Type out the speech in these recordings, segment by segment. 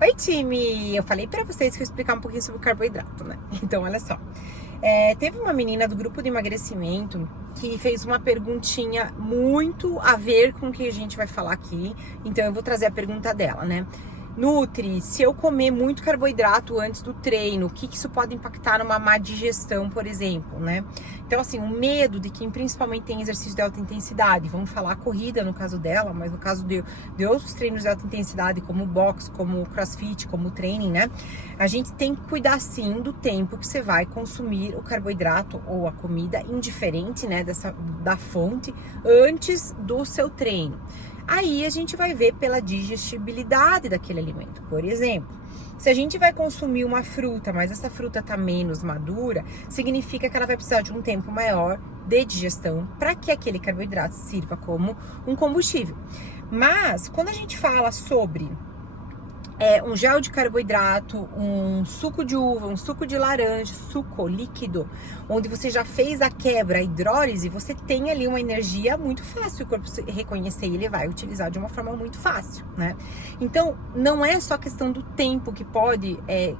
Oi, time! Eu falei pra vocês que eu ia explicar um pouquinho sobre o carboidrato, né? Então, olha só. Teve uma menina do grupo de emagrecimento que fez uma perguntinha muito a ver com o que a gente vai falar aqui. Então, eu vou trazer a pergunta dela, né? Nutri, se eu comer muito carboidrato antes do treino, o que isso pode impactar numa má digestão, por exemplo, né? Então, assim, o medo de quem principalmente tem exercício de alta intensidade, vamos falar a corrida no caso dela, mas no caso de outros treinos de alta intensidade, como o boxe, como o crossfit, como o training, né? A gente tem que cuidar, sim, do tempo que você vai consumir o carboidrato ou a comida, indiferente, né, da fonte, antes do seu treino. Aí a gente vai ver pela digestibilidade daquele alimento. Por exemplo, se a gente vai consumir uma fruta, mas essa fruta está menos madura, significa que ela vai precisar de um tempo maior de digestão para que aquele carboidrato sirva como um combustível. Mas quando a gente fala sobre um gel de carboidrato, um suco de uva, um suco de laranja, suco líquido, onde você já fez a quebra, a hidrólise, você tem ali uma energia muito fácil, o corpo reconhecer e ele vai utilizar de uma forma muito fácil, né? Então, não é só a questão do tempo que pode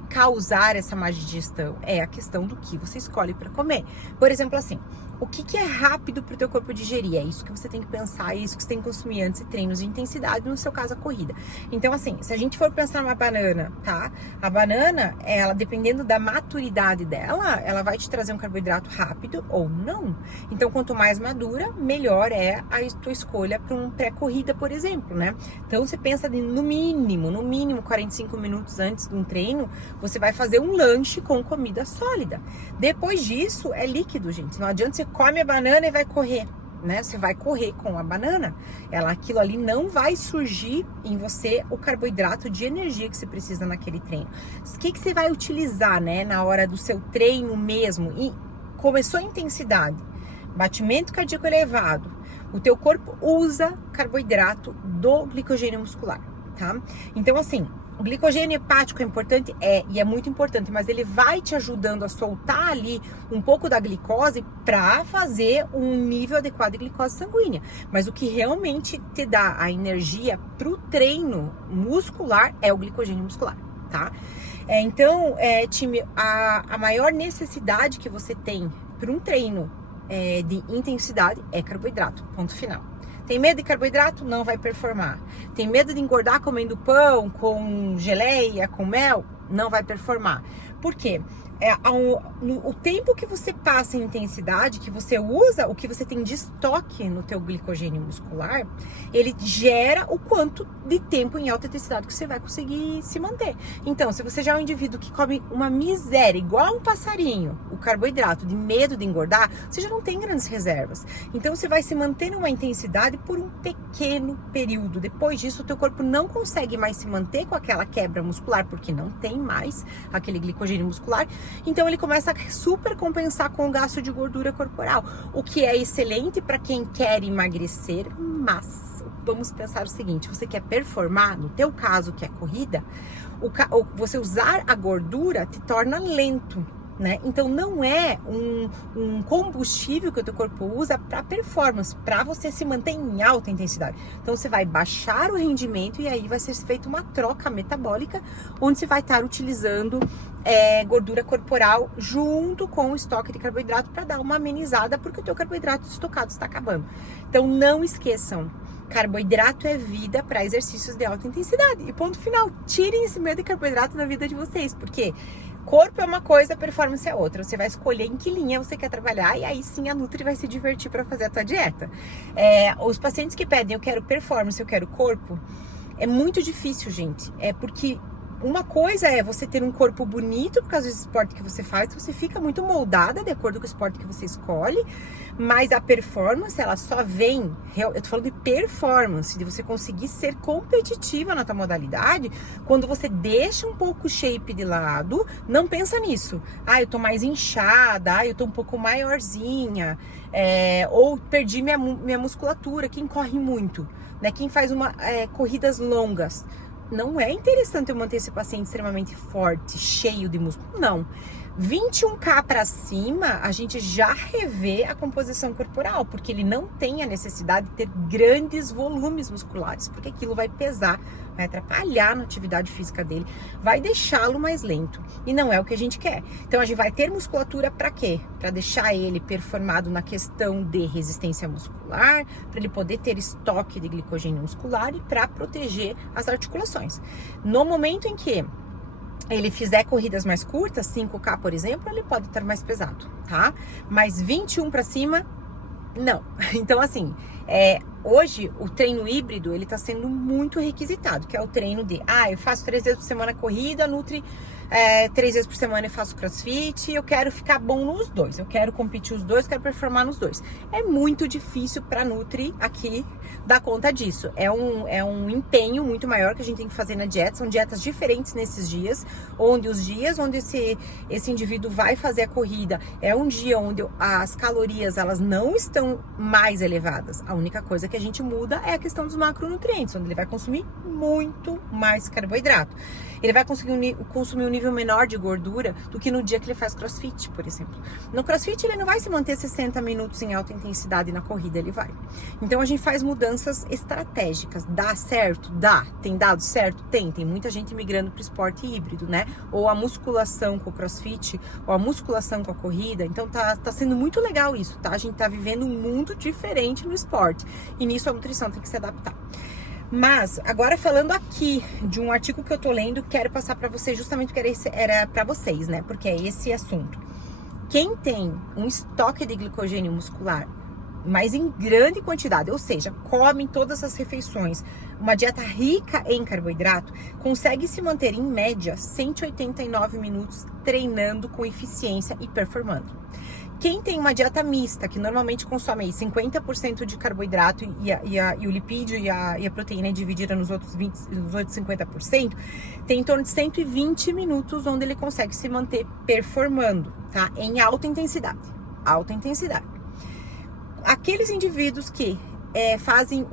causar essa má digestão, é a questão do que você escolhe para comer. Por exemplo, assim, o que é rápido para o teu corpo digerir? É isso que você tem que pensar, é isso que você tem que consumir antes de treinos de intensidade, no seu caso a corrida. Então, assim, se a gente for pensar numa banana, tá? A banana, ela, dependendo da maturidade dela, ela vai te trazer um carboidrato rápido ou não. Então, quanto mais madura, melhor é a tua escolha para um pré-corrida, por exemplo, né? Então, você pensa no mínimo 45 minutos antes de um treino, você vai fazer um lanche com comida sólida. Depois disso, é líquido, gente. Não adianta você come a banana e vai correr, né? Você vai correr com a banana, aquilo ali não vai surgir em você o carboidrato de energia que você precisa naquele treino. O que você vai utilizar, né, na hora do seu treino mesmo? E começou a intensidade, batimento cardíaco elevado, o teu corpo usa carboidrato do glicogênio muscular, tá? Então, assim, o glicogênio hepático é importante? E é muito importante, mas ele vai te ajudando a soltar ali um pouco da glicose para fazer um nível adequado de glicose sanguínea. Mas o que realmente te dá a energia pro treino muscular é o glicogênio muscular, tá? Então, time, a maior necessidade que você tem para um treino de intensidade é carboidrato, ponto final. Tem medo de carboidrato? Não vai performar. Tem medo de engordar comendo pão, com geleia, com mel? Não vai performar. Por quê? O tempo que você passa em intensidade, que você usa, o que você tem de estoque no teu glicogênio muscular, ele gera o quanto de tempo em alta intensidade que você vai conseguir se manter. Então, se você já é um indivíduo que come uma miséria, igual um passarinho, o carboidrato, de medo de engordar, você já não tem grandes reservas. Então, você vai se manter numa intensidade por um pequeno período. Depois disso, o teu corpo não consegue mais se manter com aquela quebra muscular, porque não tem mais aquele glicogênio muscular. Então ele começa a super compensar com o gasto de gordura corporal, o que é excelente para quem quer emagrecer, mas vamos pensar o seguinte, você quer performar, no teu caso que é corrida, você usar a gordura te torna lento, né? Então não é um combustível que o teu corpo usa para performance, para você se manter em alta intensidade. Então você vai baixar o rendimento e aí vai ser feita uma troca metabólica, onde você vai estar utilizando gordura corporal junto com o estoque de carboidrato para dar uma amenizada, porque o teu carboidrato estocado está acabando. Então não esqueçam, carboidrato é vida para exercícios de alta intensidade. E ponto final, tirem esse medo de carboidrato da vida de vocês, porque corpo é uma coisa, performance é outra. Você vai escolher em que linha você quer trabalhar e aí sim a Nutri vai se divertir para fazer a tua dieta. Os pacientes que pedem, eu quero performance, eu quero corpo, é muito difícil, gente. Porque uma coisa é você ter um corpo bonito por causa do esporte que você faz, você fica muito moldada de acordo com o esporte que você escolhe, mas a performance, ela só vem, eu tô falando de performance, de você conseguir ser competitiva na tua modalidade, quando você deixa um pouco o shape de lado, não pensa nisso. Eu tô mais inchada, eu tô um pouco maiorzinha, ou perdi minha musculatura, quem corre muito, né? Quem faz corridas longas, não é interessante eu manter esse paciente extremamente forte, cheio de músculo, não. 21K para cima, a gente já revê a composição corporal, porque ele não tem a necessidade de ter grandes volumes musculares, porque aquilo vai pesar, vai atrapalhar na atividade física dele, vai deixá-lo mais lento, e não é o que a gente quer. Então a gente vai ter musculatura para quê? Para deixar ele performado na questão de resistência muscular, para ele poder ter estoque de glicogênio muscular e para proteger as articulações. No momento em que ele fizer corridas mais curtas, 5K, por exemplo, ele pode estar mais pesado, tá? Mas 21 para cima, não. Então, assim, hoje o treino híbrido, ele tá sendo muito requisitado, que é o treino de, eu faço 3 vezes por semana corrida, nutri 3 vezes por semana eu faço crossfit, eu quero ficar bom nos dois, eu quero competir os dois, quero performar nos dois. É muito difícil pra nutri aqui dar conta disso. É um empenho muito maior que a gente tem que fazer na dieta, são dietas diferentes nesses dias, onde os dias onde esse indivíduo vai fazer a corrida, é um dia onde as calorias, elas não estão mais elevadas. A única coisa que a gente muda é a questão dos macronutrientes, onde ele vai consumir muito mais carboidrato. Ele vai conseguir consumir um nível menor de gordura do que no dia que ele faz crossfit, por exemplo. No crossfit, ele não vai se manter 60 minutos em alta intensidade na corrida, ele vai. Então, a gente faz mudanças estratégicas. Dá certo? Dá. Tem dado certo? Tem. Tem muita gente migrando para o esporte híbrido, né? Ou a musculação com o crossfit, ou a musculação com a corrida. Então, tá sendo muito legal isso, tá? A gente tá vivendo um mundo diferente no esporte. E nisso a nutrição tem que se adaptar. Mas, agora falando aqui de um artigo que eu tô lendo, quero passar para vocês justamente o que era para vocês, né? Porque é esse assunto. Quem tem um estoque de glicogênio muscular, mas em grande quantidade, ou seja, come todas as refeições, uma dieta rica em carboidrato, consegue se manter em média 189 minutos treinando com eficiência e performando. Quem tem uma dieta mista, que normalmente consome aí 50% de carboidrato e o lipídio e a proteína é dividida nos outros 50%, tem em torno de 120 minutos onde ele consegue se manter performando, tá? Em alta intensidade. Alta intensidade. Aqueles indivíduos que fazem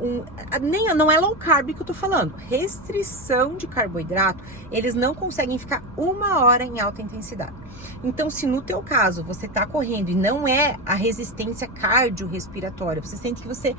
não é low carb que eu tô falando, restrição de carboidrato, eles não conseguem ficar 1 hora em alta intensidade. Então, se no teu caso você tá correndo e não é a resistência cardiorrespiratória, você sente que você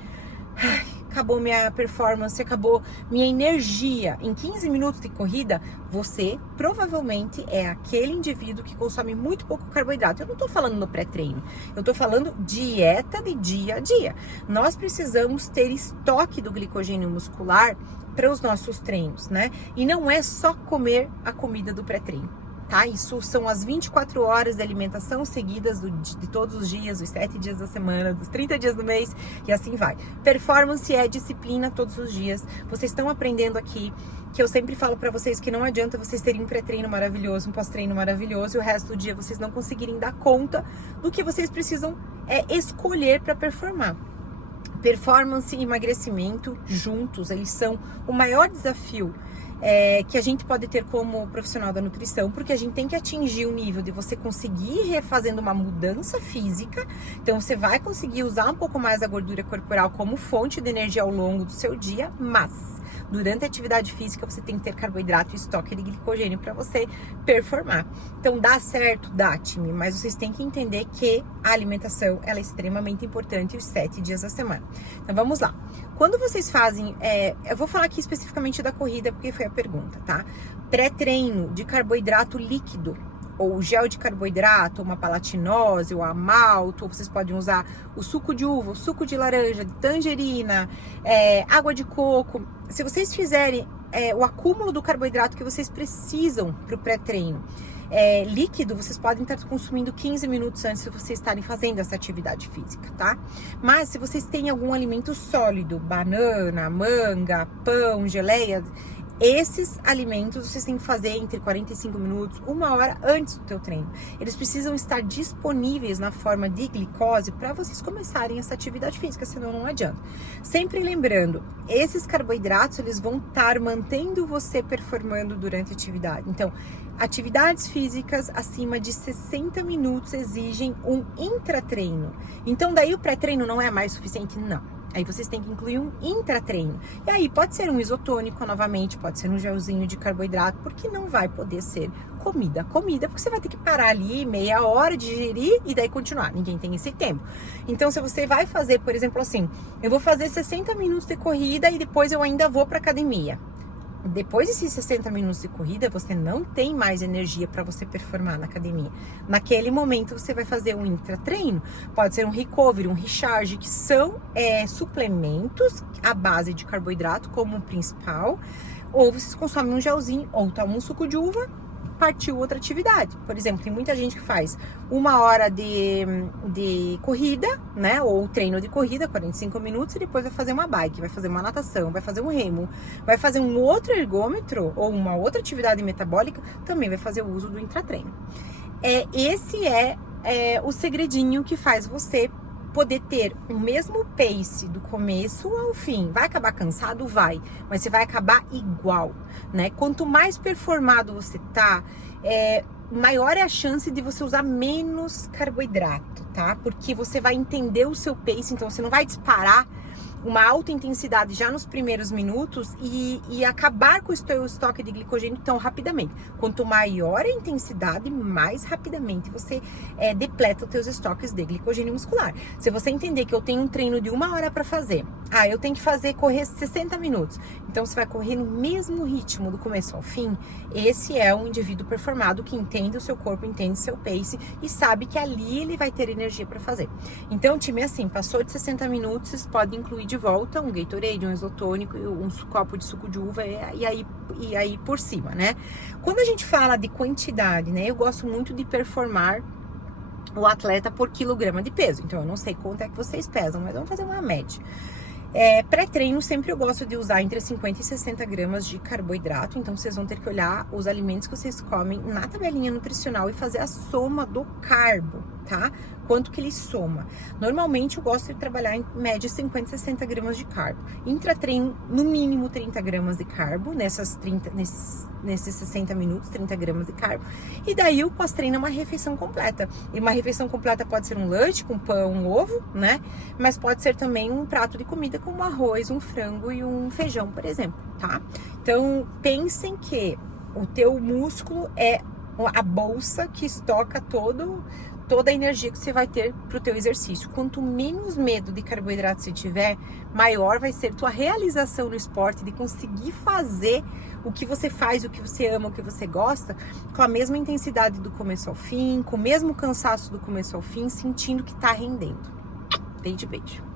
acabou minha performance, acabou minha energia em 15 minutos de corrida, você provavelmente é aquele indivíduo que consome muito pouco carboidrato. Eu não tô falando no pré-treino, eu tô falando dieta de dia a dia. Nós precisamos ter estoque do glicogênio muscular para os nossos treinos, né? E não é só comer a comida do pré-treino. Tá? Isso são as 24 horas de alimentação seguidas de todos os dias, os 7 dias da semana, dos 30 dias do mês e assim vai. Performance é disciplina todos os dias. Vocês estão aprendendo aqui que eu sempre falo pra vocês que não adianta vocês terem um pré-treino maravilhoso, um pós-treino maravilhoso e o resto do dia vocês não conseguirem dar conta do que vocês precisam escolher para performar. Performance e emagrecimento juntos, eles são o maior desafio que a gente pode ter como profissional da nutrição, porque a gente tem que atingir o nível de você conseguir ir fazendo uma mudança física, então você vai conseguir usar um pouco mais a gordura corporal como fonte de energia ao longo do seu dia, mas durante a atividade física você tem que ter carboidrato e estoque de glicogênio para você performar. Então dá certo? Dá, time, mas vocês têm que entender que a alimentação ela é extremamente importante os 7 dias da semana. Então vamos lá. Quando vocês fazem, eu vou falar aqui especificamente da corrida porque foi a pergunta, tá? Pré-treino de carboidrato líquido, ou gel de carboidrato, uma palatinose, ou a malto, ou vocês podem usar o suco de uva, o suco de laranja, de tangerina, água de coco. Se vocês fizerem o acúmulo do carboidrato que vocês precisam para o pré-treino, líquido, vocês podem estar consumindo 15 minutos antes de vocês estarem fazendo essa atividade física, tá? Mas se vocês têm algum alimento sólido, banana, manga, pão, geleia, esses alimentos vocês têm que fazer entre 45 minutos, 1 hora antes do teu treino. Eles precisam estar disponíveis na forma de glicose para vocês começarem essa atividade física, senão não adianta. Sempre lembrando, esses carboidratos eles vão estar mantendo você performando durante a atividade. Então, atividades físicas acima de 60 minutos exigem um intratreino. Então, daí o pré-treino não é mais suficiente? Não. Aí vocês têm que incluir um intratreino. E aí pode ser um isotônico novamente, pode ser um gelzinho de carboidrato, porque não vai poder ser comida, porque você vai ter que parar ali meia hora, digerir e daí continuar. Ninguém tem esse tempo. Então, se você vai fazer, por exemplo, assim, eu vou fazer 60 minutos de corrida e depois eu ainda vou para academia. Depois desses 60 minutos de corrida, você não tem mais energia para você performar na academia. Naquele momento, você vai fazer um intratreino. Pode ser um recovery, um recharge, que são suplementos à base de carboidrato como principal. Ou vocês consomem um gelzinho, ou tomam um suco de uva, partiu outra atividade. Por exemplo, tem muita gente que faz 1 hora de corrida, né? Ou treino de corrida, 45 minutos, e depois vai fazer uma bike, vai fazer uma natação, vai fazer um remo, vai fazer um outro ergômetro ou uma outra atividade metabólica, também vai fazer o uso do intratreino. Esse é o segredinho que faz você poder ter o mesmo pace do começo ao fim. Vai acabar cansado? Vai, mas você vai acabar igual, né? Quanto mais performado você tá, maior é a chance de você usar menos carboidrato, tá? Porque você vai entender o seu pace, então você não vai disparar uma alta intensidade já nos primeiros minutos e acabar com o seu estoque de glicogênio tão rapidamente. Quanto maior a intensidade, mais rapidamente você depleta os seus estoques de glicogênio muscular. Se você entender que eu tenho um treino de 1 hora para fazer, eu tenho que correr 60 minutos, então você vai correr no mesmo ritmo do começo ao fim, esse é um indivíduo performado que entende o seu corpo, entende o seu pace e sabe que ali ele vai ter energia para fazer. Então o time é assim, passou de 60 minutos, vocês podem incluir de volta um Gatorade, um isotônico, um copo de suco de uva e aí por cima, né? Quando a gente fala de quantidade, né? Eu gosto muito de performar o atleta por quilograma de peso. Então, eu não sei quanto é que vocês pesam, mas vamos fazer uma média. Pré-treino, sempre eu gosto de usar entre 50 e 60 gramas de carboidrato. Então, vocês vão ter que olhar os alimentos que vocês comem na tabelinha nutricional e fazer a soma do carbo, tá? Quanto que ele soma. Normalmente, eu gosto de trabalhar em média 50 a 60 gramas de carbo. Intratreino, no mínimo 30 gramas de carbo, nesses 60 minutos, 30 gramas de carbo. E daí, o pós-treino é uma refeição completa. E uma refeição completa pode ser um lanche com pão, um ovo, né? Mas pode ser também um prato de comida com um arroz, um frango e um feijão, por exemplo, tá? Então, pensem que o teu músculo é a bolsa que estoca toda a energia que você vai ter pro teu exercício. Quanto menos medo de carboidrato você tiver, maior vai ser tua realização no esporte de conseguir fazer o que você faz, o que você ama, o que você gosta, com a mesma intensidade do começo ao fim, com o mesmo cansaço do começo ao fim, sentindo que tá rendendo. Beijo, beijo.